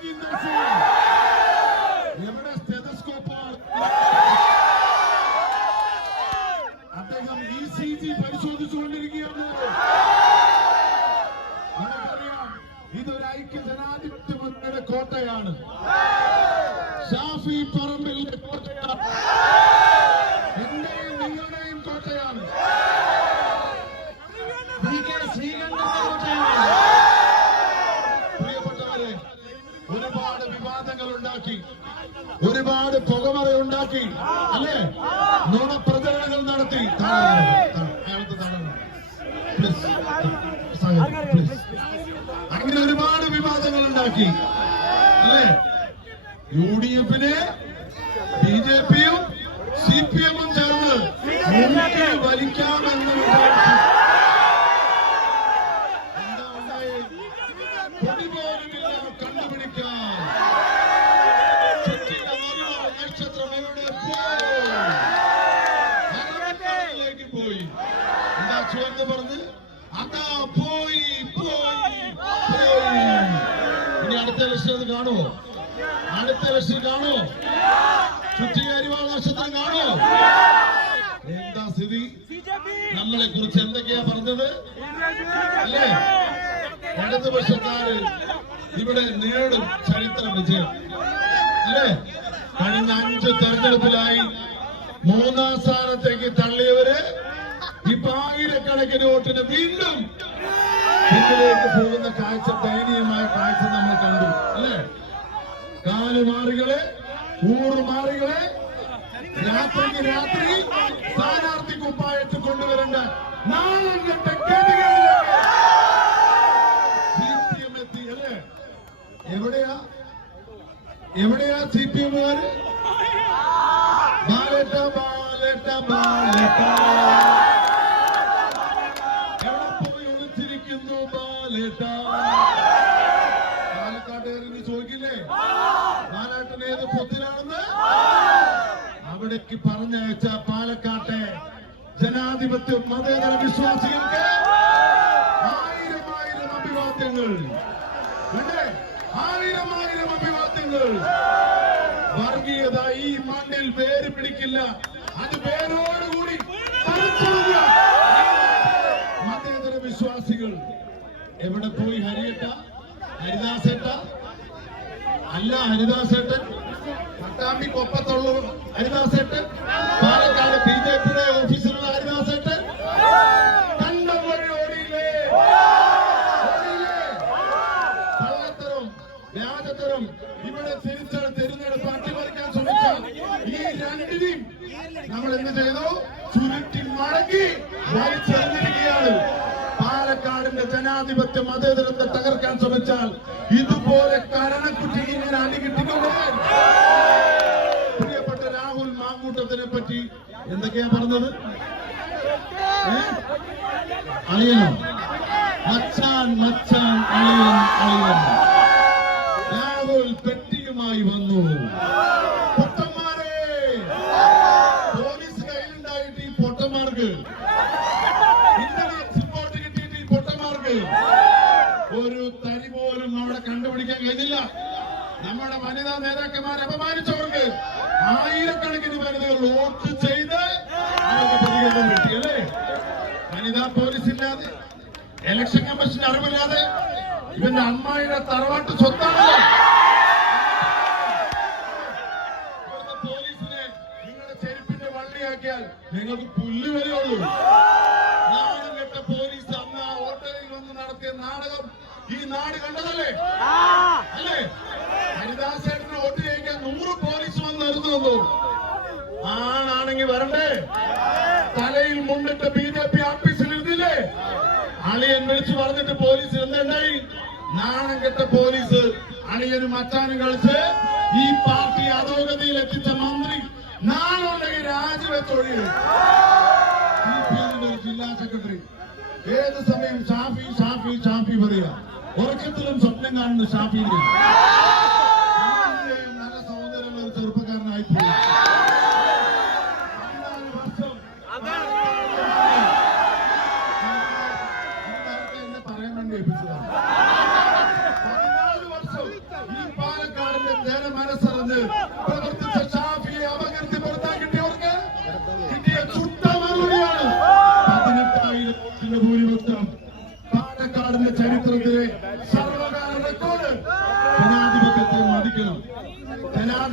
Taking this in. ഉണ്ടാക്കി അല്ലേ? നടത്തി. Please, Sahib, please. അങ്ങനെ ഒരുപാട് വിവാദങ്ങൾ ഉണ്ടാക്കി. അല്ലേ? യു ഡി എഫിന് ബി ജെ പിയും സി പി എമ്മും ചേർന്ന് വലിക്കാമെന്ന് വിചാരിച്ചു എന്താ ഉണ്ടായേ? പൊടിപോലുമില്ല കണ്ടുപിടിക്കാൻ. ചുറ്റിക മരുമോ നക്ഷത്രം എവിടെ പോയി? അറബിക്കടലിലേക്ക് പോയി. എന്താ ചുവന്ന് പറഞ്ഞ്? അതാ പോയി, പോയി, പോയി. ഇനി അടുത്ത ലക്ഷം അത് കാണുമോ അടുത്ത കാണോ അരിവാൾ നക്ഷത്രം കാണുമോ എന്താ സ്ഥിതി? നമ്മളെ കുറിച്ച് എന്തൊക്കെയാ പറഞ്ഞത്? അല്ലേ? ഇടതുപക്ഷക്കാര് ഇവിടെ നേടും ചരിത്ര വിജയം. അല്ലേ? കഴിഞ്ഞ അഞ്ച് തെരഞ്ഞെടുപ്പിലായി മൂന്നാം സ്ഥാനത്തേക്ക് തള്ളിയവര് ഇപ്പൊ ആയിരക്കണക്കിന് വോട്ടിന് വീണ്ടും പോകുന്ന കാഴ്ച ദയനീയമായ കാഴ്ച നമ്മൾ കണ്ടു. അല്ലേ? കാലുമാറികളെ ഊറുമാറികളെ രാത്രിക്ക് രാത്രി സ്ഥാനാർത്ഥി കുപ്പായത്ത് കൊണ്ടുവരേണ്ട നാളെ എവിടെയാ? എവിടെയാ സി പി എമ്മുകാര്? ബാലേട്ട ബാലേട്ട ബാലേട്ട. അവിടേക്ക് പറഞ്ഞയച്ച പാലക്കാട്ടെ ജനാധിപത്യ മതേതര വിശ്വാസികൾക്ക് ആയിരം ആയിരം അഭിവാദ്യങ്ങൾ? ആയിരം ആയിരം അഭിവാദ്യങ്ങൾ. വർഗീയത ഈ മണ്ണിൽ വേര് പിടിക്കില്ല. അത് പറിച്ചുകളഞ്ഞ മതേതര വിശ്വാസികൾ എവിടെ പോയി ഹരിയട്ട? ഹരിദാസേട്ട? അല്ല ഹരിദാസേട്ടൻ. പട്ടാമ്പി കൊപ്പത്തുള്ള ഹരിദാസേട്ടൻ പാലക്കാട് ബി ജെ പിയുടെ ഓഫീസിലുള്ള ഹരിദാസേട്ടൻ കണ്ടം വഴി ഓടിയില്ലേ കള്ളത്തരം വ്യാജത്തരം ഇവിടെ തിരിച്ച് തിരഞ്ഞെടുപ്പ് അട്ടിമറിക്കാൻ ശ്രമിച്ച ഈ രണ്ടിനെയും നമ്മൾ എന്ത് ചെയ്തു? ചുരുട്ടി മടക്കി വലിച്ചെറിഞ്ഞിരിക്കുകയാണ്. പാലക്കാടിന്റെ ജനാധിപത്യ മതേതരത്തെ തകർക്കാൻ ശ്രമിച്ചാൽ ഇതുപോലെ കരണക്കുറ്റി ഇങ്ങനെ അടികിട്ടിക്കൊണ്ട് എന്തൊക്കെയാ പറഞ്ഞത്? അളിയണം മച്ചാൻ മച്ചാൻ അളിയൻ അളിയൻ. രാഹുൽ പെട്ടിയുമായി വന്നു. സപ്പോർട്ട് ഒരു തരി പോലും അവിടെ കണ്ടുപിടിക്കാൻ കഴിഞ്ഞില്ല. നമ്മുടെ വനിതാ നേതാക്കന്മാരെ അപമാനിച്ചവർക്ക് ആയിരക്കണക്കിന് വനിതകൾ വോട്ട് ചെയ്ത് പ്രതികരണം കിട്ടി അല്ലേ? വനിതാ പോലീസ് ഇല്ലാതെ ഇലക്ഷൻ കമ്മീഷൻ അറിവില്ലാതെ ഇവന്റെ അമ്മായിയുടെ തറവാട്ട് സ്വത്താണല്ലോ. പോലീസിനെ നിങ്ങളുടെ ചെരുപ്പിന്റെ വള്ളിയാക്കിയാൽ നിങ്ങൾക്ക് പുല്ല് വരെയുള്ളൂ നാണം കെട്ട പോലീസ് അന്ന് ആ ഹോട്ടലിൽ വന്ന് നടത്തിയ നാടകം ഈ നാട് കണ്ടതല്ലേ? അല്ലേ? ഹരിദാസേട്ടന് വോട്ട് ചെയ്യിക്കാൻ നൂറ് പോലീസ് വന്ന് നിന്നു ആണ് വാങ്ങി വരണ്ടേ? തലയിൽ മുണ്ടിട്ട് ബി ജെ പി ഓഫീസിൽ ഇരുന്നില്ലേ? അളിയൻ വിളിച്ചു പറഞ്ഞിട്ട് പോലീസ് ഇരുന്നുണ്ടായി നാണം കെട്ട പോലീസ് അളിയനും അച്ചാനും കളിച്ച് ഈ പാർട്ടി അധോഗതിയിൽ എത്തിച്ച മന്ത്രി നാളുണ്ടെങ്കിൽ രാജിവെച്ചൊഴിയും. ജില്ലാ സെക്രട്ടറി. ഏത് സമയം ഷാഫി ഷാഫി ഷാഫി പറയുക ഉറക്കത്തിലും സ്വപ്നം കാണുന്ന ഷാഫി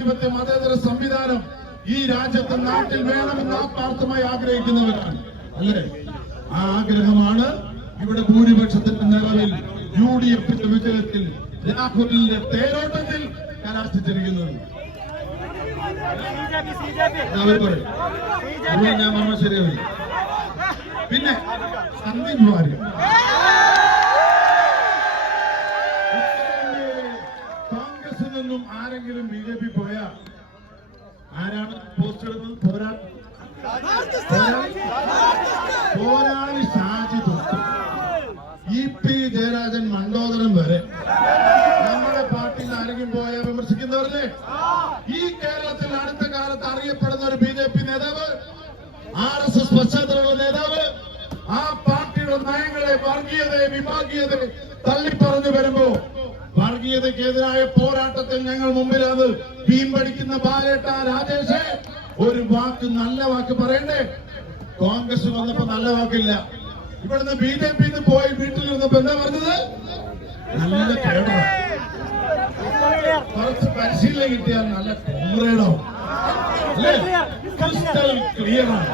ജനാധിപത്യ മതേതര സംവിധാനം ഈ രാജ്യത്തെ നാട്ടിൽ വേണമെന്ന് ആത്മാർത്ഥമായി ആഗ്രഹിക്കുന്നവരാണ്. അല്ലേ? ആ ആഗ്രഹമാണ് ഇവിടെ ഭൂരിപക്ഷത്തിന്റെ നിലവിൽ യു ഡി എഫിന്റെ വിജയത്തിൽ രാഹുലിന്റെ തേരോട്ടത്തിൽ അതുകൊണ്ട് ഞാൻ പറഞ്ഞ ശരിയാവില്ല പിന്നെ സന്ദീപ് വാര്യർ. കോൺഗ്രസിൽ നിന്നും ആരെങ്കിലും ബി ജെ പി പോയാ ആരാണ് പോസ്റ്റ് ഇടുന്നത്? പോരാ പോരാളി ഷാജി ഇ പി ജയരാജൻ മണ്ടോദരം വരെ. നമ്മുടെ പാർട്ടിയിൽ ആരെങ്കിലും പോയാൽ വിമർശിക്കുന്നവരല്ലേ? ഈ കേരളത്തിൽ അടുത്ത കാലത്ത് അറിയപ്പെടുന്ന ഒരു ബി ജെ പി നേതാവ് ആർ എസ് എസ് പശ്ചാത്തലമുള്ള നേതാവ് ആ പാർട്ടിയുടെ നയങ്ങളെ വർഗീയതയെ വിഭാഗീയതയെ തള്ളിപ്പറഞ്ഞു വരുമ്പോ വർഗീയതയ്ക്കെതിരായ പോരാട്ടത്തിൽ ഞങ്ങൾ മുമ്പിലാണ് അത് പഠിക്കുന്ന ബാലേട്ട രാജേഷ് ഒരു വാക്ക് നല്ല വാക്ക് പറയണ്ടേ? കോൺഗ്രസ് വന്നപ്പോ നല്ല വാക്കില്ല. ഇവിടുന്ന് ബി ജെ പി പോയി വീട്ടിൽ ഇരുന്നപ്പോ എന്താ പറഞ്ഞത്? നല്ല കുറച്ച് പരിശീലനം കിട്ടിയാൽ നല്ല കോമ്രേഡോ ക്രിസ്റ്റൽ ക്ലിയർ ആണ്.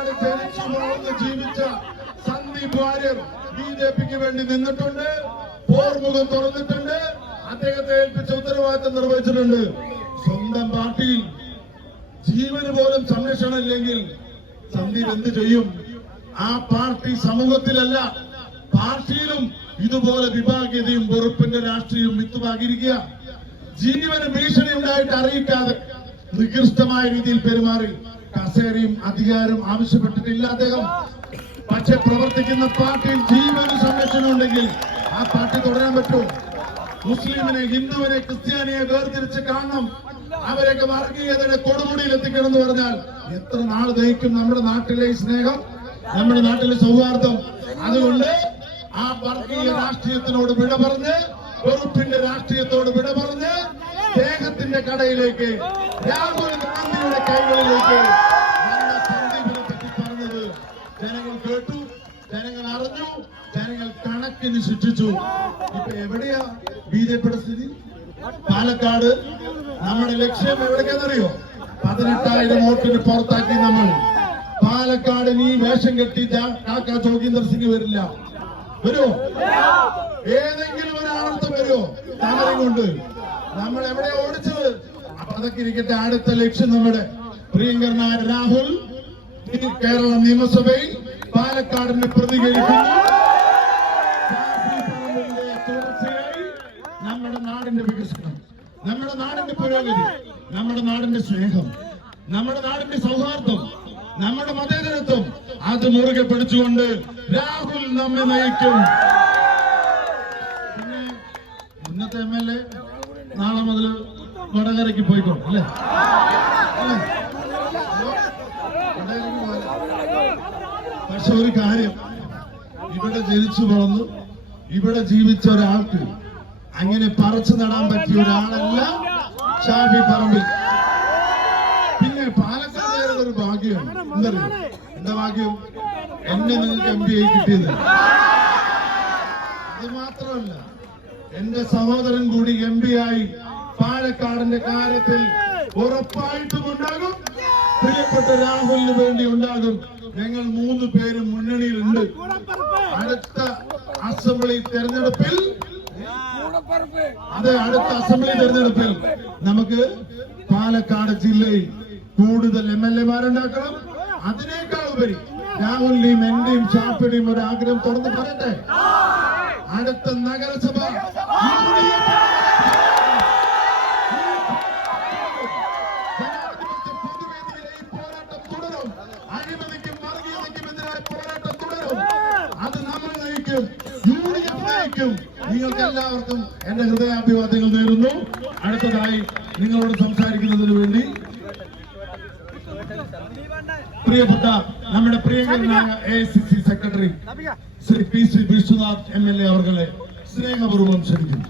പാലക്കാട് ജനിച്ചു വളർന്ന് ജീവിച്ച സന്ദീപ് വാര്യർ ബി ജെ പിക്ക് വേണ്ടി നിന്നിട്ടുണ്ട്. പോർമുഖം തുറന്നിട്ടുണ്ട്. അദ്ദേഹത്തെ ഏൽപ്പിച്ച ഉത്തരവാദിത്തം നിർവഹിച്ചിട്ടുണ്ട്. സ്വന്തം പാർട്ടിയിൽ ജീവന് പോലും സംരക്ഷണം ഇല്ലെങ്കിൽ സന്ദീപ് എന്ത് ചെയ്യും? ആ പാർട്ടി സമൂഹത്തിലല്ല പാർട്ടിയിലും ഇതുപോലെ വിഭാഗീയതയും വെറുപ്പിന്റെ രാഷ്ട്രീയവും വിത്തുവാകിയിരിക്കുക. ജീവന് ഭീഷണി ഉണ്ടായിട്ട് അറിയിക്കാതെ നികൃഷ്ടമായ രീതിയിൽ പെരുമാറി കസേരയും അധികാരം ആവശ്യപ്പെട്ടിട്ടില്ല അദ്ദേഹം. പക്ഷെ പ്രവർത്തിക്കുന്ന പാർട്ടിയിൽ ജീവൻ സംരക്ഷണം ഉണ്ടെങ്കിൽ ആ പാർട്ടി തുടരാൻ പറ്റൂ മുസ്ലിമിനെ ഹിന്ദുവിനെ ക്രിസ്ത്യാനിയെ വേർതിരിച്ച് കാണണം. അവരൊക്കെ വർഗീയതയുടെ കൊടുമുടിയിൽ എത്തിക്കണം എന്ന് പറഞ്ഞാൽ എത്ര നാൾ ദഹിക്കും നമ്മുടെ നാട്ടിലെ സ്നേഹം നമ്മുടെ നാട്ടിലെ സൗഹാർദ്ദം. അതുകൊണ്ട് ആ വർഗീയ രാഷ്ട്രീയത്തിനോട് വിട പറഞ്ഞ് വെറുപ്പിന്റെ രാഷ്ട്രീയത്തോട് വിട പറഞ്ഞ് ദേഹത്തിന്റെ കടയിലേക്ക് രാഹുൽ ഗാന്ധിയുടെ കൈകളിലേക്ക് വന്ന സന്ദീപിനെ പറ്റി പറഞ്ഞത് ജനങ്ങൾ കേട്ടു ജനങ്ങൾ അറിഞ്ഞു ജനങ്ങൾ കണക്കിന് ശിക്ഷിച്ചു. ഇപ്പൊ എവിടെയാ ബി ജെ പിയുടെ സ്ഥിതി? പാലക്കാട്. നമ്മുടെ ലക്ഷ്യം എവിടേക്കെന്നറിയോ? പതിനെട്ടായിരം വോട്ടിന് പുറത്താക്കി നമ്മൾ. പാലക്കാട് നീ വേഷം കെട്ടി കാക്ക ചോഗീന്ദർ സിംഗ് വരില്ല. വരുമോ ഏതെങ്കിലും ഒരാളത്ത് വരുമോ താമരം കൊണ്ട്. നമ്മൾ എവിടെ ഓടിച്ചത് അതൊക്കെ ഇരിക്കട്ടെ അടുത്ത ലക്ഷ്യം നമ്മുടെ പ്രിയങ്കരനായ രാഹുൽ കേരള നിയമസഭയിൽ പാലക്കാടിന് പ്രതികരിക്കുന്നു. നമ്മുടെ നാടിന്റെ വികസനം നമ്മുടെ നാടിന്റെ പുരോഗതി നമ്മുടെ നാടിന്റെ സ്നേഹം നമ്മുടെ നാടിന്റെ സൗഹാർദ്ദം നമ്മുടെ മതേതരത്വം അത് മുറുകെ പിടിച്ചുകൊണ്ട് രാഹുൽ നമ്മെ നയിക്കും. പിന്നെ ഇന്നത്തെ എം എൽ എ നാളെ മുതൽ വടകരയ്ക്ക് പോയിക്കോളും അല്ലേ? പക്ഷെ ഒരു കാര്യം ഇവിടെ ജനിച്ചു വളർന്നു ഇവിടെ ജീവിച്ച ഒരാൾക്ക് അങ്ങനെ പറിച്ചു നടാൻ പറ്റിയ ഒരാളല്ല ഷാഫി പറമ്പിൽ. പിന്നെ പാലക്കാട് ഒരു ഭാഗ്യം എന്തറിയോ? എന്താ ഭാഗ്യം? എന്നെ നിങ്ങൾക്ക് എം പി ആയി കിട്ടിയത്. അത് മാത്രമല്ല എന്റെ സഹോദരൻ കൂടി എം പി ആയി പാലക്കാടിന്റെ കാര്യത്തിൽ ഉറപ്പായിട്ടും ഉണ്ടാകും പ്രിയപ്പെട്ട രാഹുലിന് വേണ്ടി ഉണ്ടാകും. ഞങ്ങൾ മൂന്ന് പേരും മുന്നണിയിലുണ്ട്. അടുത്ത അസംബ്ലി തെരഞ്ഞെടുപ്പിൽ അതെ അടുത്ത അസംബ്ലി തെരഞ്ഞെടുപ്പിൽ നമുക്ക് പാലക്കാട് ജില്ലയിൽ കൂടുതൽ എം എൽ എമാരുണ്ടാക്കണം. അതിനേക്കാൾ ഉപരി രാഹുലിന്റെയും എന്റെയും ഷാപ്പിന്റെയും ഒരു ആഗ്രഹം തുറന്ന് പറയട്ടെ. അടുത്ത നഗരസഭ നയിക്കും യു ഡി എഫ് നയിക്കും നിങ്ങൾക്ക് എല്ലാവർക്കും എന്റെ ഹൃദയാഭിവാദ്യങ്ങൾ നേരുന്നു. അടുത്തതായി നിങ്ങളോട് സംസാരിക്കുന്നതിന് വേണ്ടി പ്രിയപ്പെട്ട നമ്മുടെ പ്രിയങ്കരനായ A C C secretary Shri P C Vishwanath M L A സ്നേഹപൂർവം ക്ഷണിക്കുന്നു.